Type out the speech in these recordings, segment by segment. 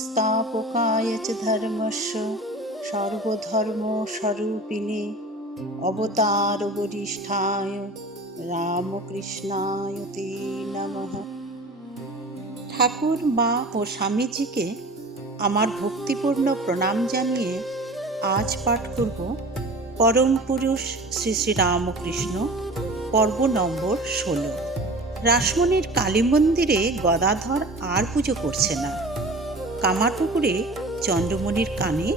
संस्थापकाय च धर्मस्य सर्वधर्मस्वरूपिणे अवतारवरिष्ठाय রামকৃষ্ণায় তে নমঃ। ঠাকুর, মা ও স্বামীজিকে আমার ভক্তিপূর্ণ প্রণাম জানিয়ে আজ পাঠ করব পরম পুরুষ শ্রী শ্রী রামকৃষ্ণ, পর্ব নম্বর 16। রাসমণির কালী মন্দিরে গদাধর আর পুজো করছে না। কামারপুকুরে চন্দ্রমণির কানে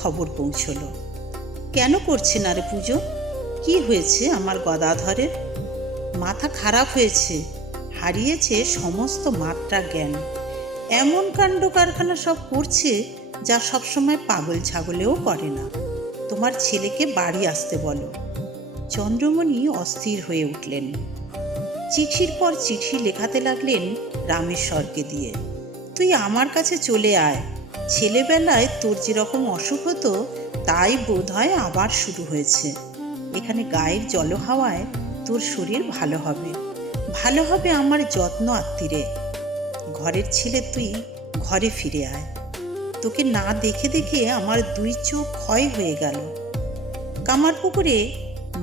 খবর পৌঁছল। কেন করছে না রে পুজো? কি হয়েছে আমার গদাধরের? মাথা খারাপ হয়েছে, হারিয়েছে সমস্ত মাত্রা জ্ঞান। এমন কাণ্ড কারখানা সব করছে যা সবসময় পাগল ছাগলেও করে না। তোমার ছেলেকে বাড়ি আসতে বলো। চন্দ্রমণি অস্থির হয়ে উঠলেন। চিঠির পর চিঠি লেখাতে লাগলেন রামেশ্বরকে দিয়ে। তুই আমার কাছে চলে আয়। ছেলেবেলায় তোর যেরকম অসুখ হতো তাই বোধ হয় আবার শুরু হয়েছে। এখানে গায়ের জলহাওয়ায় তোর শরীর ভালো হবে, ভালো হবে আমার যত্ন আত্মীরে। ঘরের ছেলে, তুই ঘরে ফিরে আয়। তোকে না দেখে দেখে আমার দুই চোখ ক্ষয় হয়ে গেল। কামারপুকুরে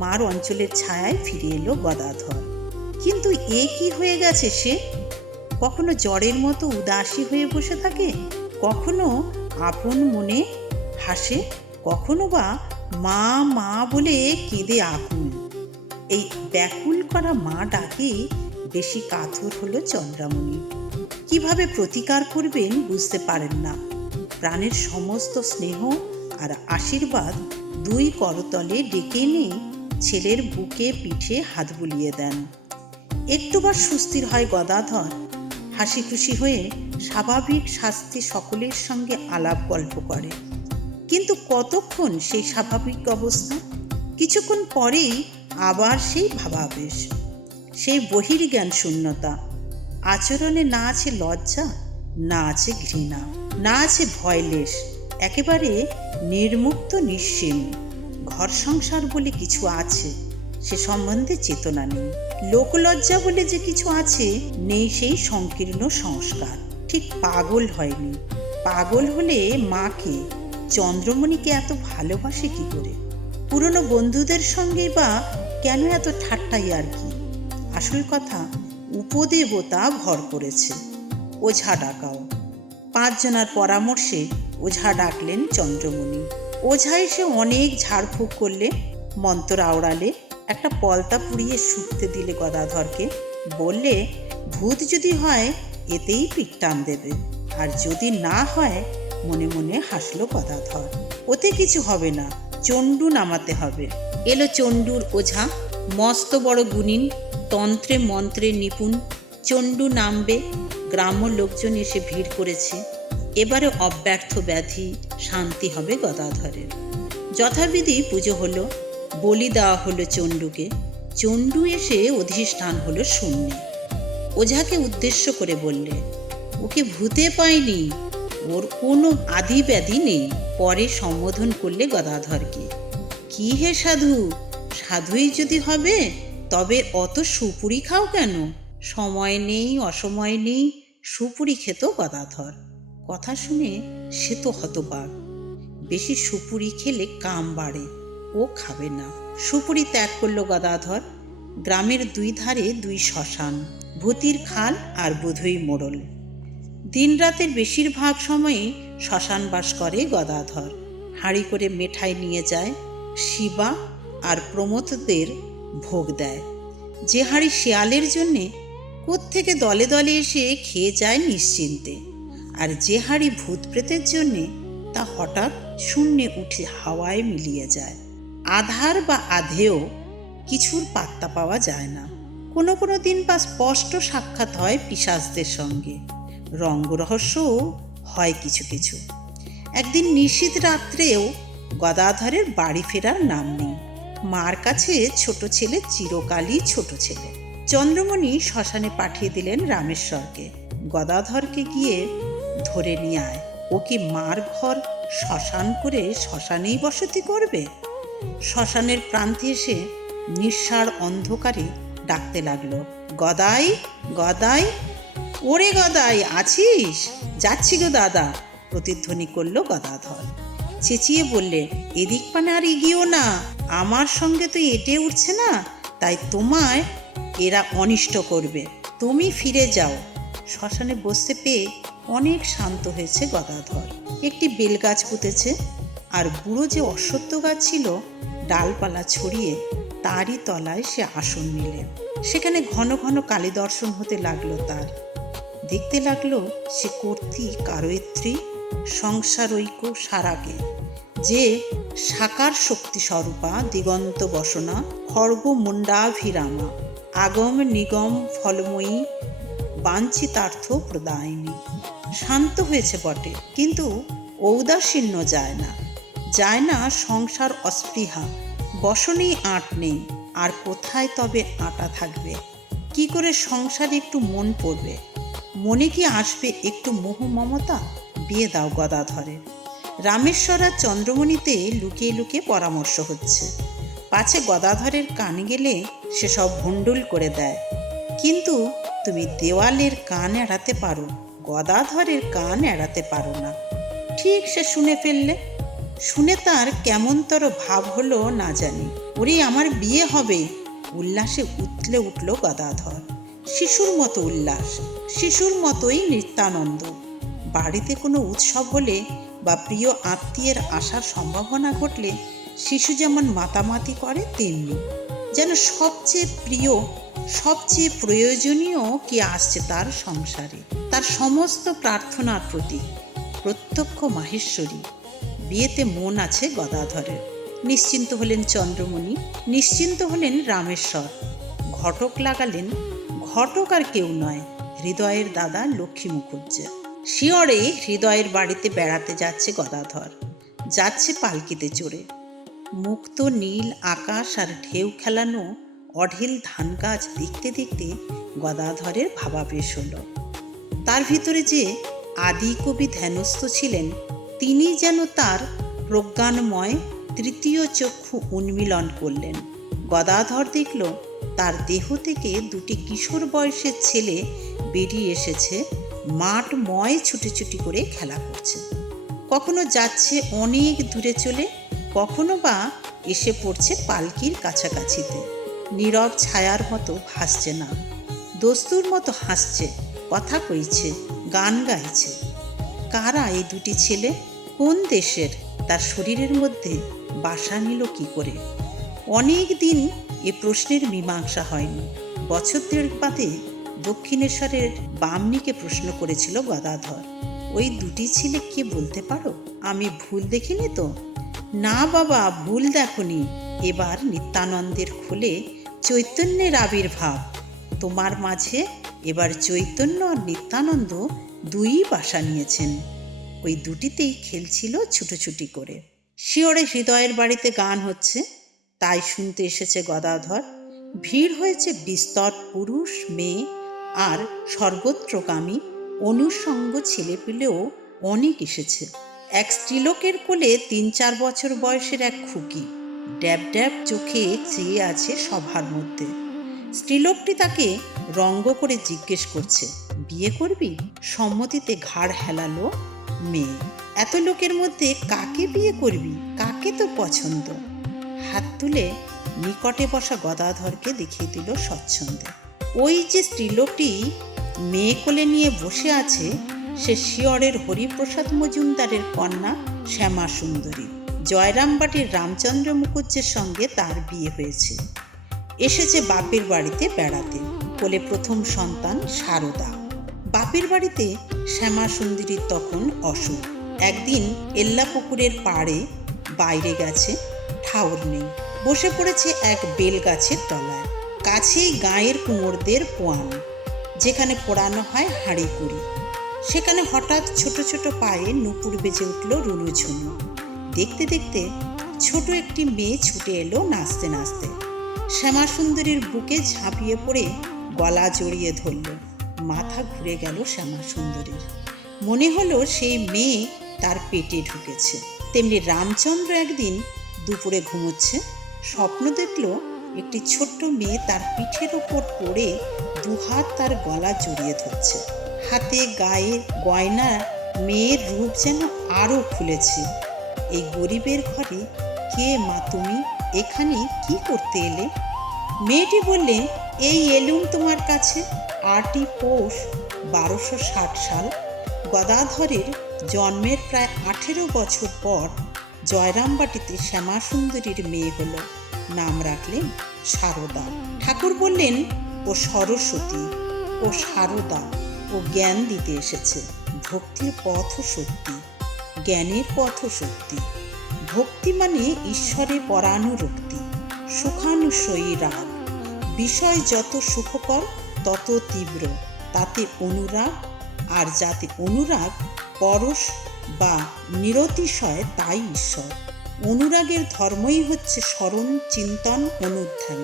মার অঞ্চলের ছায়ায় ফিরে এলো গদাধর। কিন্তু এ কি হয়ে গেছে সে? কখনো জ্বরের মতো উদাসী হয়ে বসে থাকে, কখনো আপন মনে হাসে, কখনো বা মা মা বলে কেঁদে আকুল। এই ব্যাকুল করা মা ডাকে বেশি কাতর হলো চন্দ্রামণি। কিভাবে প্রতিকার করবেন বুঝতে পারেন না। প্রাণের সমস্ত স্নেহ আর আশীর্বাদ দুই করতলে ডেকে এনে ছেলের বুকে পিঠে হাত বুলিয়ে দেন। একটুবার সুস্থির হয় গদাধর। হাসি খুশি হয়ে স্বাভাবিক শাস্তি সকলের সঙ্গে আলাপ গল্প করে। কিন্তু কতক্ষণ সেই স্বাভাবিক অবস্থা? কিছুক্ষণ পরেই আবার সেই ভাবাবেশ, সেই বহির্জ্ঞান শূন্যতা। আচরণে না আছে লজ্জা, না আছে ঘৃণা, না আছে ভয়লেশ। একেবারে নির্মুক্ত নিশ্চিম। ঘর সংসার বলে কিছু আছে, সে সম্বন্ধে চেতনা নেই। লোকলজ্জা বলে যে কিছু আছে, নেই সেই সংকীর্ণ সংস্কার। ঠিক পাগল হয়নি। পাগল হলে মাকে, চন্দ্রমণিকে এত ভালোবাসে কি করে? পুরনো বন্ধুদের সঙ্গেই বা কেন এত ঠাট্টাই আর কি? আসল কথা, উপদেবতা ভর করেছে। ওঝা ডাকাও। 5 জনার পরামর্শে ওঝা ডাকলেন চন্দ্রমণি। ওঝা এসে অনেক ঝাড়ফুঁক করলে, মন্ত্র আওড়ালে, একটা পলতা পুড়িয়ে শুকতে দিলে গদাধরকে। বললে, ভূত যদি হয় এতেই পিঠ টান দেবে, আর যদি না হয়। মনে মনে হাসলো গদাধর। ওতে কিছু হবে না, চণ্ডু নামাতে হবে। এলো চণ্ডুর ওঝা, মস্ত বড় গুণিন, তন্ত্রে মন্ত্রে নিপুণ। চণ্ডু নামবে। গ্রাম্য লোকজন এসে ভিড় করেছে। এবারে অব্যর্থ ব্যাধি শান্তি হবে গদাধরের। যথাবিধি পুজো হলো, বলি দেওয়া হলো চণ্ডুকে। চণ্ডু এসে অধিষ্ঠান হলো শূন্যে। ওঝাকে উদ্দেশ্য করে বললে, ওকে ভূতে পায়নি, ওর কোনো আদি ব্যাধি নেই। পরে সম্বোধন করলে গদাধরকে। কি হে সাধু, সাধুই যদি হবে তবে অত সুপুরি খাও কেন? সময় নেই, অসময় নেই, সুপুরি খেত গদাধর। কথা শুনে সে তো হতবাক। বেশি সুপুরি খেলে কাম বাড়ে, ও খাবে না। সুপুরি ত্যাগ করল গদাধর। গ্রামের দুই ধারে 2 শ্মশান, ভূতির খাল আর বুধই মোড়ল। দিন রাতের বেশিরভাগ সময়ে শ্মশান বাস করে গদাধর। হাঁড়ি করে মেঠাই নিয়ে যায়, শিবা আর প্রমোদদের ভোগ দেয়। যে হাঁড়ি শেয়ালের জন্যে, কোত্থেকে দলে দলে এসে খেয়ে যায় নিশ্চিন্তে। আর যে হাঁড়ি ভূত প্রেতের জন্যে, তা হঠাৎ শূন্যে উঠে হাওয়ায় মিলিয়ে যায়। আধার বা আধেও কিছুর পাত্তা পাওয়া যায় না। কোনো কোনো দিন বা স্পষ্ট সাক্ষাৎ হয় পিশাচদের সঙ্গে। রঙ্গরহস্যও হয় কিছু কিছু। একদিন নিশীথ রাত্রেও গদাধরের বাড়ি ফেরার নাম নেই। মার কাছে ছোট ছেলে চিরকালই ছোট ছেলে। চন্দ্রমণি শ্মশানে পাঠিয়ে দিলেন রামেশ্বরকে। গদাধরকে গিয়ে ধরে নিয়ে আয়। ও কি মার ঘর শ্মশান করে শ্মশানেই বসতি করবে? শ্মশানের প্রান্তে এসে নিঃসার অন্ধকারে ডাকতে লাগলো, গদাই, গদাই, ওরে গদাই, আছিস? যাচ্ছি গো দাদা। প্রতিধ্বনি করল গদাধর। চেঁচিয়ে বললে, এদিক পানে আর এগিয়েও না, আমার সঙ্গে তো এঁটে উঠছে না, তাই তোমায় এরা অনিষ্ট করবে, তুমি ফিরে যাও। শ্মশানে বসতে পেয়ে অনেক শান্ত হয়েছে গদাধর। একটি বেলগাছ পুঁতেছে, আর বুড়ো যে অশ্বত্থ গাছ ছিল ডালপালা ছড়িয়ে তারই তলায় সে আসন নিলেন। সেখানে ঘন ঘন কালী দর্শন হতে লাগলো তার। দেখতে লাগলো সে কর্তৃ কারয়িত্রী সংসারৈক্য সারাকে, যে সাকার শক্তি স্বরূপা দিগন্ত বসনা খর্গ মুন্ডাভিরামা আগম নিগম ফলময়ী বাঞ্ছিতার্থ প্রদায়িনী। শান্ত হয়েছে বটে, কিন্তু ঔদাসীন্য যায় না সংসার অস্পৃহা, বসনেই আঁট নেই, আর কোথায় তবে আঁটা থাকবে? কি করে সংসারে একটু মন পড়বে? মনে কি আসবে একটু মোহ মমতা? বিয়ে দাও গদাধরের। রামেশ্বর আর চন্দ্রমণিতে লুকিয়ে লুকিয়ে পরামর্শ হচ্ছে, পাছে গদাধরের কানে গেলে সে সব ভণ্ডুল করে দেয়। কিন্তু তুমি দেওয়ালের কান এড়াতে পারো, গদাধরের কান এড়াতে পারো না। ঠিক সে শুনে ফেললে। শুনে তার কেমনতর ভাব হলো না জানি। ওরে আমার বিয়ে হবে! উল্লাসে উতলে উঠল গদাধর। শিশুর মতো উল্লাস, শিশুর মতোই নৃত্যানন্দ। বাড়িতে কোনো উৎসব হলে বা প্রিয় আত্মীয়ের আসার সম্ভাবনা ঘটলে শিশু যেমন মাতামাতি করে, তেমনি যেন সবচেয়ে প্রিয়, সবচেয়ে প্রয়োজনীয় কি আসছে তার সংসারে, তার সমস্ত প্রার্থনার প্রতি প্রত্যক্ষ মাহেশ্বরী। বিয়েতে মন আছে গদাধরের। নিশ্চিন্ত হলেন চন্দ্রমণি, নিশ্চিন্ত হলেন রামেশ্বর। ঘটক লাগালেন। ঘটক আর কেউ নয়, হৃদয়ের দাদা লক্ষ্মী মুখুজ্জে। শিয়রে হৃদয়ের বাড়িতে বেড়াতে যাচ্ছে গদাধর, যাচ্ছে পালকিতে চড়ে। মুক্ত নীল আকাশ আর ঢেউ খেলানো অঢেল ধান গাছ দেখতে দেখতে গদাধরের ভাবাবেশ হলো। তার ভিতরে যে আদি কবি ধ্যানস্থ ছিলেন, তিনি যেন তার প্রজ্ঞানময় তৃতীয় চক্ষু উন্মীলন করলেন। গদাধর দেখল তার দেহ থেকে দুটি কিশোর বয়সের ছেলে বেরিয়ে এসেছে, মাঠময় ছুটি করে খেলা করছে। কখনো যাচ্ছে অনেক দূরে চলে, কখনো বা এসে পড়ছে পালকির কাছাকাছিতে। নীরব ছায়ার মতো ভাসছে না, দস্তুর মতো হাসছে, কথা কইছে, গান গাইছে। কারা এই দুটি ছেলে? কোন দেশের? তার শরীরের মধ্যে বাসা নিল কি করে? অনেক দিন এ প্রশ্নের মীমাংসা হয়নি। বছর দেড় বাদে দক্ষিণেশ্বরের বামনিকে প্রশ্ন করেছিল গদাধর, ওই দুটি ছেলে কে বলতে পারো? আমি ভুল দেখিনি তো? না বাবা, ভুল দেখনি। এবার নিত্যানন্দের খোলে চৈতন্যের আবির্ভাব। তোমার মাঝে এবার চৈতন্য আর নিত্যানন্দ দুই বাসা নিয়েছেন। ওই দুটিতেই খেলছিল ছুটোছুটি করে। শিয়রে হৃদয়ের বাড়িতে গান হচ্ছে, তাই শুনতে এসেছে গদাধর। ভিড় হয়েছে বিস্তর পুরুষ, মেয়ে আর সর্বত্রকামী অনুষঙ্গ ছেলেপিলেও অনেক এসেছে। এক স্ত্রীলোকের কোলে ৩-৪ বছর বয়সের এক খুকি ড্যাব ড্যাব চোখে চেয়ে আছে সভার মধ্যে। স্ত্রীলোকটি তাকে রঙ্গ করে জিজ্ঞেস করছে, বিয়ে করবি? সম্মতিতে ঘাড় হেলালো মেয়ে। এত লোকের মধ্যে কাকে বিয়ে করবি? কাকে তোর পছন্দ? হাত তুলে নিকটে বসা গদাধরকে দেখিয়ে দিল স্বচ্ছন্দে। ওই যে স্ত্রীলোকটি মেয়ে কোলে নিয়ে বসে আছে, সে শিয়রের হরিপ্রসাদ মজুমদারের কন্যা শ্যামা সুন্দরী। জয়রামবাটির রামচন্দ্র মুখুজ্জের সঙ্গে তার বিয়ে হয়েছে। এসেছে বাপের বাড়িতে বেড়াতে। কোলে প্রথম সন্তান সারদা। বাপের বাড়িতে শ্যামা সুন্দরীর তখন অসুখ। একদিন এল্লাপুকুরের পাড়ে বাইরে গেছে, ঠাউর নেই। বসে পড়েছে এক বেল গাছের তলায়। কাছেই গাঁয়ের কুমোরদের পোয়ান, যেখানে পোড়ানো হয় হাঁড়ি কুড়ি। সেখানে হঠাৎ ছোট ছোট পায়ে নুপুর বেজে উঠল রুনুঝুনু। দেখতে দেখতে ছোট একটি মেয়ে ছুটে এলো নাচতে নাচতে। শ্যামা সুন্দরীর বুকে ঝাঁপিয়ে পড়ে গলা জড়িয়ে ধরল। মাথা ঘুরে গেল শ্যামা সুন্দরীর। মনে হলো সেই মেয়ে তার পেটে ঢুকেছে। তেমনি রামচন্দ্র একদিন দুপুরে ঘুমোচ্ছে, স্বপ্ন দেখল একটি ছোট্ট মেয়ে তার পিঠের ওপর পড়ে দুহাত তার গলা জড়িয়ে ধরছে। হাতে গায়ে গয়না মেয়ের রূপ যেন আরও ফুলেছে। এই গরিবের ঘরে কে মা তুমি? এখানে কি করতে এলে? মেয়েটি বললে, এই এলুম তোমার কাছে 8ই পৌষ 1260 সাল। গদাধরের জন্মের প্রায় 18 বছর পর জয়রামবাটিতে শ্যামাসুন্দরীর মেয়ে হলো। নাম রাখলেন সারদা। ঠাকুর বললেন, ও সরস্বতী, ও সারদা, ও জ্ঞান দিতে এসেছে। ভক্তির পথও সত্যি, জ্ঞানের পথও সত্যি। ভক্তি মানে ঈশ্বরে পরানুরক্তি, সুখানুশয়ী রাগ। বিষয় যত সুখকর তত তীব্র, তাতে অনুরাগ। আর যাতে অনুরাগ পরশ বা নিরতিশয়, তাই ঈশ্বর। অনুরাগের ধর্মই হচ্ছে স্মরণ, চিন্তন, অনুধ্যান।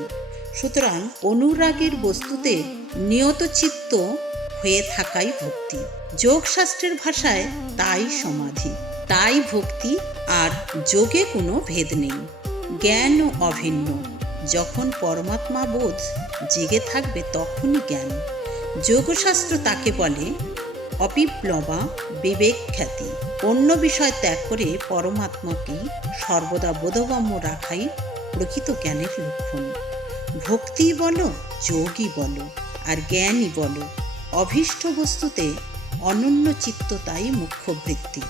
সুতরাং অনুরাগের বস্তুতে নিয়ত চিত্ত হয়ে থাকাই ভক্তি। যোগশাস্ত্রের ভাষায় তাই সমাধি, তাই ভক্তি। আর যোগে কোনো ভেদ নেই, জ্ঞান অভিন্ন। যখন পরমাত্মা বোধ জেগে থাকবে তখনই জ্ঞান। যোগশাস্ত্র তাকে বলে অপিপ্লবা বিবেক খ্যাতি। অন্য বিষয় ত্যাগ করে পরমাত্মাকে সর্বদা বোধগম্য রাখাই প্রকৃত জ্ঞানের লক্ষণ। ভক্তি বলো, যোগই বলো, আর জ্ঞানই বলো, অভীষ্ট বস্তুতে অনন্য চিত্ততাই মুখ্য বৃত্তি।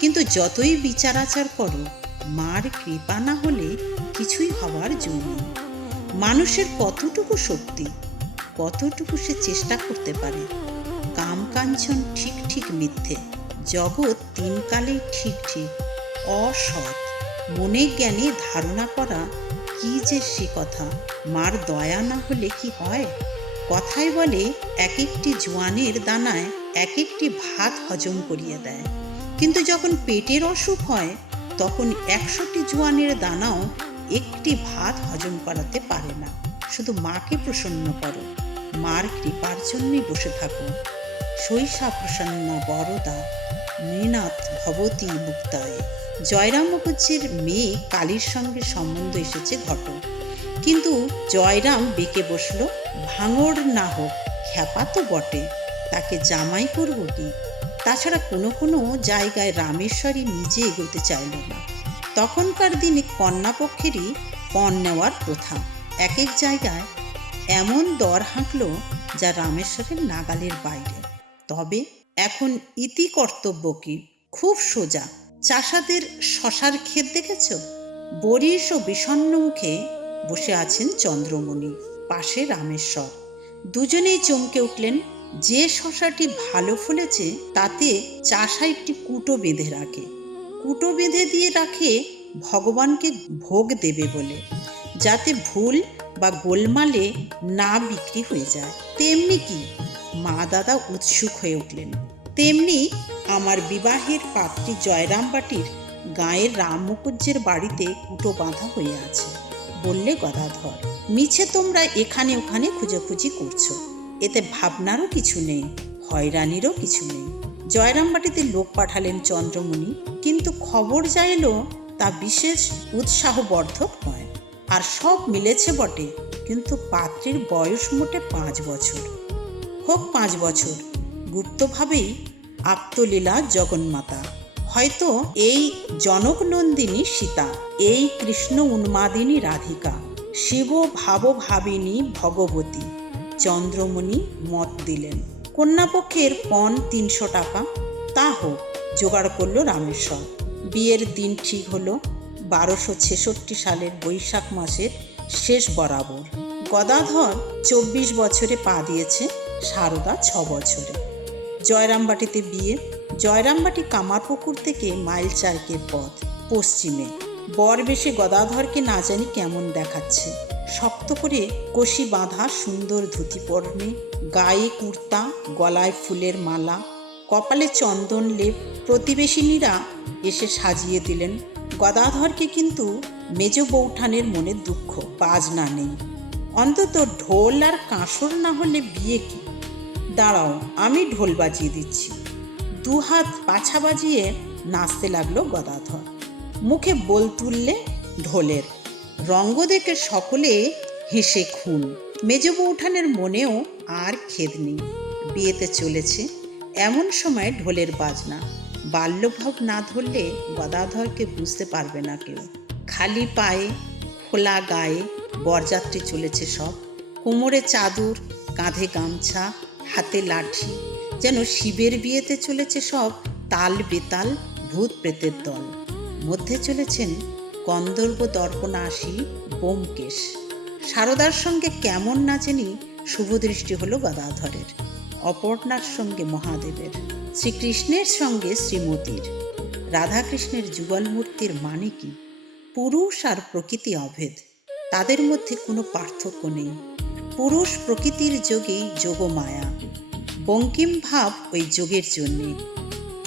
কিন্তু যতই বিচার আচার করো, মার কৃপা না হলে কিছুই হবার জো নেই। মানুষের কতটুকু শক্তি, কতটুকু সে চেষ্টা করতে পারে। কাম কাঞ্চন ঠিক ঠিক মিথ্যে, জগৎ তিন কালেই ঠিক ঠিক অসৎ। মনে জ্ঞানে ধারণা করা কি যে সে কথা, মার দয়া না হলে কি হয়? কথায় বলে, এক একটি জোয়ানের দানায় এক একটি ভাত হজম করিয়ে দেয়। কিন্তু যখন পেটের অসুখ হয়, তখন 100টি জোয়ানের দানাও একটি ভাত হজম করাতে পারে না। শুধু মাকে প্রসন্ন করো, মার কৃপার জন্যই বসে থাকো। শৈশা প্রসন্না বরদা নৃনাথ ভবতী মুক্তায়। জয়রাম মুখুজ্জের মেয়ে কালীর সঙ্গে সম্বন্ধ এসেছে ঘটক। কিন্তু জয়রাম বেঁকে বসল, ভাঙড় না হোক, খ্যাপা তো বটে, তাকে জামাই করব কি? তাছাড়া কোনো কোনো জায়গায় রামেশ্বরী নিজে এগোতে চাইল না। তখনকার দিনে কন্যাপক্ষেরই পণ নেওয়ার প্রথা। এক এক জায়গায় এমন দর হাঁকল যা রামেশ্বরের নাগালের বাইরে। তবে এখন ইতি কর্তব্য কি? খুব সোজা। চাষাদের শশার ক্ষেত দেখেছ? বরিশ ও বিষণ্ণ মুখে বসে আছেন চন্দ্রমণি, পাশে রামেশ্বর। দুজনেই চমকে উঠলেন। যে শশাটি ভালো ফলেছে তাতে চাষা একটি কুটো বেঁধে রাখে। কুটো বেঁধে দিয়ে রাখে ভগবানকে ভোগ দেবে বলে, যাতে ভুল বা গোলমালে না বিক্রি হয়ে যায়। তেমনি কি? মা দাদা উৎসুক হয়ে উঠলেন। তেমনি আমার বিবাহের পাত্রী জয়রামবাটির গাঁয়ের রাম মুখুজ্জের বাড়িতে কুটো বাঁধা হয়ে আছে, বললে গদাধর। মিছে তোমরা এখানে ওখানে খুঁজোখুঁজি করছো, এতে ভাবনারও কিছু নেই, হয়রানিরও কিছু নেই। জয়রামবাটিতে লোক পাঠালেন চন্দ্রমণি, কিন্তু খবর যা এলো তা বিশেষ উৎসাহবর্ধক নয়। আর সব মিলেছে বটে, কিন্তু পাত্রীর বয়স মোটে 5 বছর। হোক 5 বছর, গুপ্তভাবেই আপ্তলীলা জগন্মাতা। হয়তো এই জনকনন্দিনী সীতা, এই কৃষ্ণ উন্মাদিনী রাধিকা, শিব ভাবভাবিনী ভগবতী। চন্দ্রমণি মত দিলেন। কন্যাপক্ষের পণ 300 টাকা, তা হোক, জোগাড় করল রামেশ্বর। বিয়ের দিন ঠিক হলো 1266 সালের বৈশাখ মাসের শেষ বরাবর। গদাধর 24 বছরে পা দিয়েছে, সারদা 6 বছরে। জয়রামবাটিতে বিয়ে। জয়রামবাটি কামারপুকুর থেকে মাইল 4 পথ পশ্চিমে। বর বেশে গদাধরকে না জানি কেমন দেখাচ্ছে। শক্ত করে কষি বাঁধা সুন্দর ধুতি পরনে, গায়ে কুর্তা, গলায় ফুলের মালা, কপালে চন্দন লেপ। প্রতিবেশিনীরা এসে সাজিয়ে দিলেন। গদাধরকে কিন্তু মেজ বৌঠানের মনে দুঃখ, বাজনা নেই। অন্তত ঢোল আর কাঁসর না হলে বিয়ে কি? দাঁড়াও, আমি ঢোল বাজিয়ে দিচ্ছি। 2 হাত পাছা বাজিয়ে নাচতে লাগলো গদাধর। মুখে বোল তুললে ঢোলের। রঙ্গ দেখে সকলে হেসে খুন। মেজ বৌঠানের মনেও আর খেদ নেই। বিয়েতে চলেছে। এমন সময় ঢোলের বাজনা। বাল্যভাব না ধরলে গদাধরকে বুঝতে পারবে না কেউ। খালি পায়ে, খোলা গায়ে বরযাত্রী চলেছে সব। কোমরে চাদর, কাঁধে গামছা, হাতে লাঠি, যেন শিবের বিয়েতে চলেছে সব তাল বেতাল ভূত প্রেতের দল। মধ্যে চলেছেন গন্ধর্ব দর্পণাসী ব্যোমকেশ। সারদার সঙ্গে কেমন না জানি শুভদৃষ্টি হলো গদাধরের, অপর্ণার সঙ্গে মহাদেবের, শ্রীকৃষ্ণের সঙ্গে শ্রীমতীর। রাধাকৃষ্ণের যুগল মূর্তির মানে কি? পুরুষ আর প্রকৃতি অভেদ, তাদের মধ্যে কোনো পার্থক্য নেই। পুরুষ প্রকৃতির যোগেই যোগমায়া, বঙ্কিম ভাব ওই যোগের জন্যে।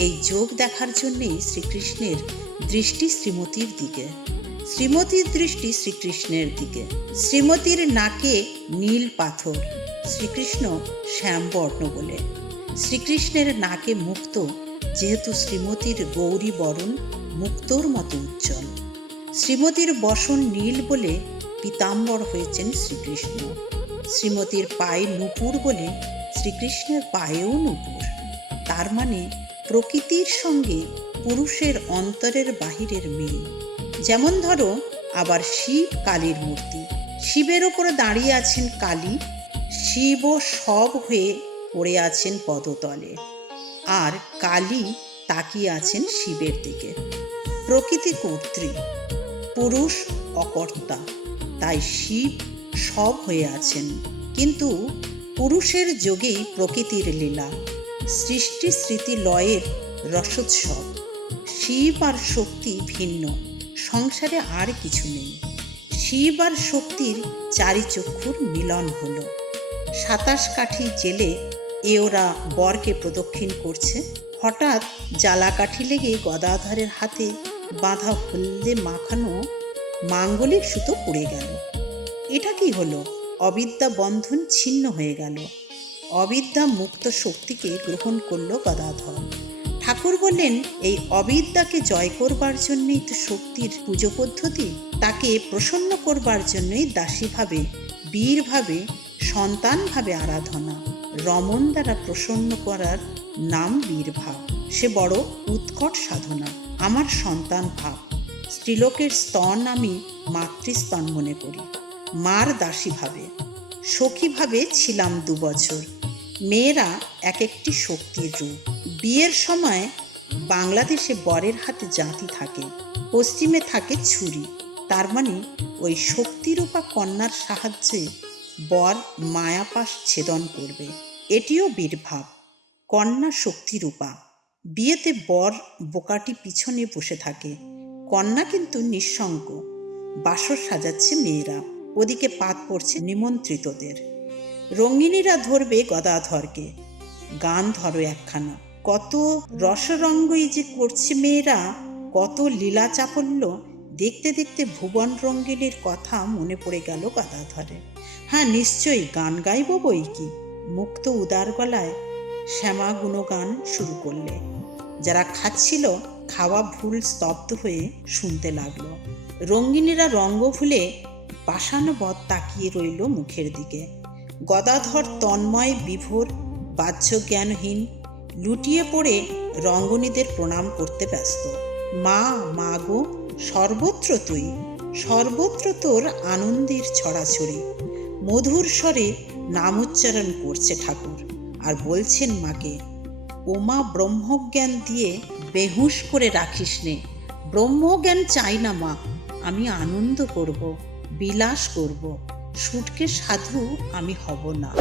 এই যোগ দেখার জন্যেই শ্রীকৃষ্ণের দৃষ্টি শ্রীমতীর দিকে, শ্রীমতীর দৃষ্টি শ্রীকৃষ্ণের দিকে। শ্রীমতীর নাকে নীল পাথর, শ্রীকৃষ্ণ শ্যামবর্ণ বলে। শ্রীকৃষ্ণের নাকে মুক্ত, যেহেতু শ্রীমতীর গৌরী বরণ মুক্তোর মতো উজ্জ্বল। শ্রীমতীর বসন নীল বলে পীতাম্বর হয়েছেন শ্রীকৃষ্ণ। শ্রীমতীর পায়ে নূপুর বলে শ্রীকৃষ্ণের পায়েও নূপুর। তার মানে প্রকৃতির সঙ্গে পুরুষের অন্তরের বাহিরের মিল। যেমন ধরো আবার শিব কালীর মূর্তি, শিবের ওপরে দাঁড়িয়ে আছেন কালী, শিবও সব হয়ে পড়ে আছেন পদতলে, আর কালী তাকিয়ে আছেন শিবের দিকে। প্রকৃতি কর্ত্রী, পুরুষ অকর্তা, তাই শিব সব হয়ে আছেন। কিন্তু পুরুষের যোগেই প্রকৃতির লীলা, সৃষ্টি স্মৃতি লয়ের রসোৎসব। শিব আর শক্তি ভিন্ন, সংসারে আর কিছু নেই। শিব আর শক্তির চারিচক্ষুর মিলন হলো। 27 কাঠি জেলে ওরা বরকে প্রদক্ষিণ করছে। হঠাৎ জ্বালা কাঠি লেগে গদাধরের হাতে বাঁধা হলদে মাখানো মাঙ্গলিক সুতো পড়ে গেল। এটা কি হলো? অবিদ্যা বন্ধন ছিন্ন হয়ে গেল। অবিদ্যা মুক্ত শক্তিকে গ্রহণ করল গদাধর। ঠাকুর বললেন, এই অবিদ্যাকে জয় করবার জন্যই তো শক্তির পুজো পদ্ধতি, তাকে প্রসন্ন করবার জন্যই দাসীভাবে, বীরভাবে, সন্তানভাবে আরাধনা। রমণ দ্বারা প্রসন্ন করার নাম বীরভাব, সে বড় উৎকট সাধনা। আমার সন্তান ভাব, স্ত্রীলোকের স্তন আমি মাতৃস্তন মনে করি। মার দাসীভাবে, সখীভাবে ছিলাম 2 বছর। মেয়েরা এক একটি শক্তির রূপ। বিয়ের সময় বাংলাদেশে বরের হাতে জাঁতি থাকে, পশ্চিমে থাকে ছুরি। তার মানে ওই শক্তিরূপা কন্যার সাহায্যে বর মায়াপাশ ছেদন করবে। এটিও বীরভাব। কন্যা শক্তিরূপা। বিয়েতে বর বোকাটি পিছনে বসে থাকে, কন্যা কিন্তু নিঃসঙ্গ। বাসর সাজাচ্ছে মেয়েরা, ওদিকে পাত পড়ছে নিমন্ত্রিতদের। রঙ্গিনীরা ধরবে গদাধরকে। গান ধরো একখানা। কত রসরঙ্গই যে করছে মেয়েরা, কত লীলা চাপল্য। দেখতে দেখতে ভুবন রঙ্গিনীর কথা মনে পড়ে গেল গদাধরে। হ্যাঁ, নিশ্চয়ই গান গাইব বই কি। মুক্ত উদার গলায় শ্যামা গুণগান শুরু করলে। যারা খাচ্ছিল খাওয়া ভুল স্তব্ধ হয়ে শুনতে লাগলো। রঙ্গিনীরা রঙ্গ ভুলে পাষাণবৎ তাকিয়ে রইল মুখের দিকে। গদাধর তন্ময় বিভোর, বাহ্য জ্ঞানহীন, লুটিয়ে পড়ে রঙ্গনীদের প্রণাম করতে ব্যস্ত। মা, মা গো, সর্বত্র তুই, সর্বত্র তোর আনন্দের ছড়াছড়ি। মধুর স্বরে নাম উচ্চারণ করছে ঠাকুর, আর বলছেন মাকে, ও মা, ব্রহ্মজ্ঞান দিয়ে বেহুশ করে রাখিস নে। ব্রহ্মজ্ঞান চাই না মা, আমি আনন্দ করব, বিলাস করব, সুটকে সাধু আমি হব না।